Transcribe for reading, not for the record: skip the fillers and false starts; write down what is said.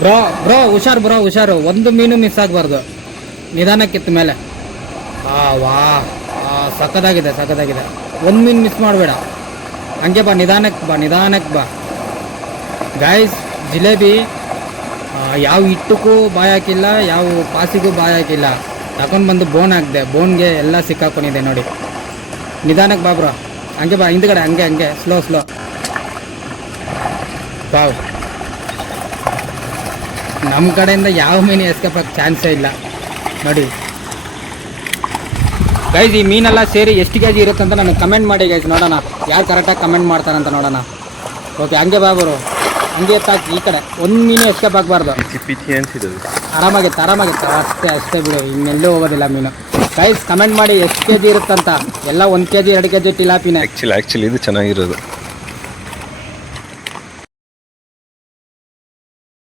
Bro bro ಹುಷಾರು bro ಹುಷಾರು, ಒಂದು ಮೀನು ಮಿಸ್ ಆಗಬಾರ್ದು. ನಿಧಾನಕ್ಕಿತ್ತ ಮೇಲೆ. ವಾ ಸಕ್ಕದಾಗಿದೆ ಸಕ್ಕದಾಗಿದೆ. ಒಂದು ಮೀನು ಮಿಸ್ ಮಾಡಬೇಡ. ಹಂಗೆ ಬಾ, ನಿಧಾನಕ್ಕೆ ಬಾ, ನಿಧಾನಕ್ಕೆ ಬಾ. ಗಾಯ್ಸ್ ಜಿಲೇಬಿ ಯಾವ ಹಿಟ್ಟಕ್ಕೂ ಬಾಯಿ ಹಾಕಿಲ್ಲ, ಯಾವ ಪಾಸಿಗೂ ಬಾಯಿ ಹಾಕಿಲ್ಲ. ತಗೊಂಡು ಬಂದು ಬೋನ್ ಹಾಕಿದೆ, ಬೋನ್ಗೆ ಎಲ್ಲ ಸಿಕ್ಕಾಕೊಂಡಿದೆ ನೋಡಿ. ನಿಧಾನಕ್ಕೆ ಬಾ ಬ್ರೋ, ಹಂಗೆ ಬಾ, ಹಿಂದ್ಗಡೆ ಹಂಗೆ ಹಂಗೆ ಸ್ಲೋ ಸ್ಲೋ. ಬಾವ್, ನಮ್ಮ ಕಡೆಯಿಂದ ಯಾವ ಮೀನು ಎಸ್ಕೇಪ್ ಆಗಕ್ಕೆ ಚಾನ್ಸೇ ಇಲ್ಲ ನೋಡಿ. ಗೈಸ್ ಈ ಮೀನೆಲ್ಲ ಸೇರಿ ಎಷ್ಟು ಕೆ ಜಿ ಇರುತ್ತಂತ ನನಗೆ ಕಮೆಂಟ್ ಮಾಡಿ ಗೈಸ್, ನೋಡೋಣ ಯಾರು ಕರೆಕ್ಟಾಗಿ ಕಮೆಂಟ್ ಮಾಡ್ತಾರಂತ ನೋಡೋಣ. ಓಕೆ ಹಂಗೆ ಬಾ ಬ್ರೋ, ಹಂಗೆ ಎತ್ತಾಕಿ ಈ ಕಡೆ. ಒಂದು ಮೀನು ಎಸ್ಕೇಪ್ ಆಗಬಾರ್ದು. ಆರಾಮಾಗಿತ್ತು ಆರಾಮಾಗಿತ್ತು, ಅಷ್ಟೇ ಅಷ್ಟೇ ಬಿಡು, ಇನ್ನೆಲ್ಲೂ ಹೋಗೋದಿಲ್ಲ ಮೀನು. ಗೈಸ್ ಕಮೆಂಟ್ ಮಾಡಿ ಎಷ್ಟು ಕೆ ಜಿ ಇರುತ್ತಂತ. ಎಲ್ಲ 1 kg 2 kg ಟಿಲಾಪಿನೇ. ಆ್ಯಕ್ಚುಲಿ ಇದು ಚೆನ್ನಾಗಿರೋದು.